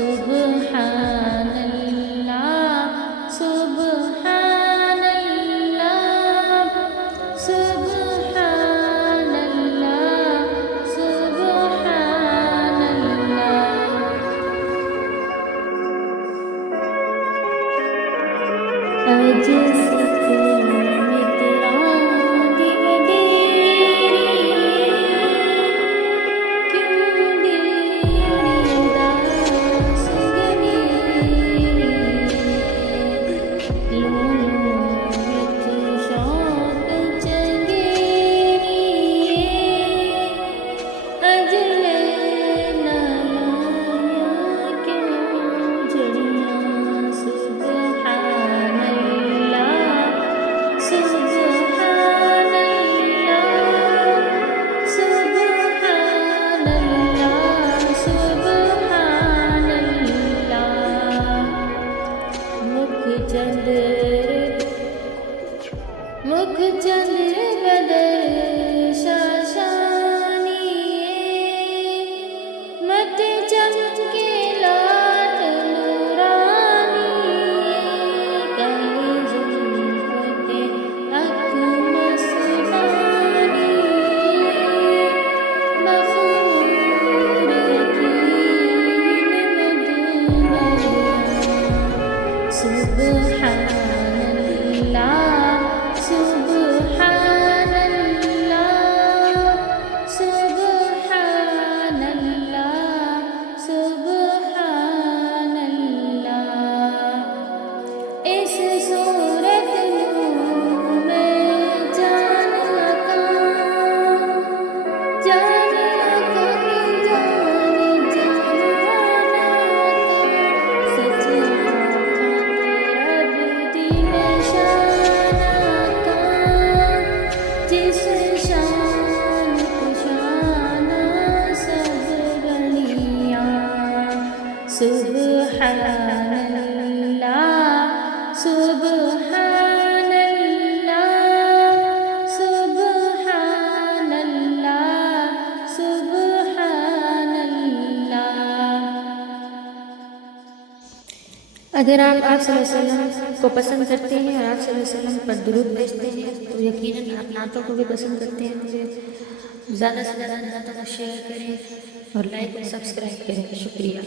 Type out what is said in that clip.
सुब्हानल्लाह सुब्हानल्लाह सुब्हानल्लाह सुब्हानल्लाह अज मुख चंद्र बदर शाशानी मत चमके लाट नूरानी कहीं जुल्फ़े अख मस्तानी मखमूर यकीन मदीना सुब्हानल्लाह इस सूरत में जान आका जाना सच रब दी निशान आका जिस शान शाना सब बनिया सुब्हानल्लाह सुब्हानल्लाह सुब्हानल्लाह सुब्हानल्लाह। अगर आप सल्लल्लाहु अलैहि वसल्लम को पसंद करते हैं और आप सल्लल्लाहु अलैहि वसल्लम पर दुरूद भेजते हैं तो यकीनन आप नातों को भी पसंद करते हैं। मुझे ज़्यादा से ज़्यादा नातों को शेयर करें और लाइक और सब्सक्राइब करें। शुक्रिया।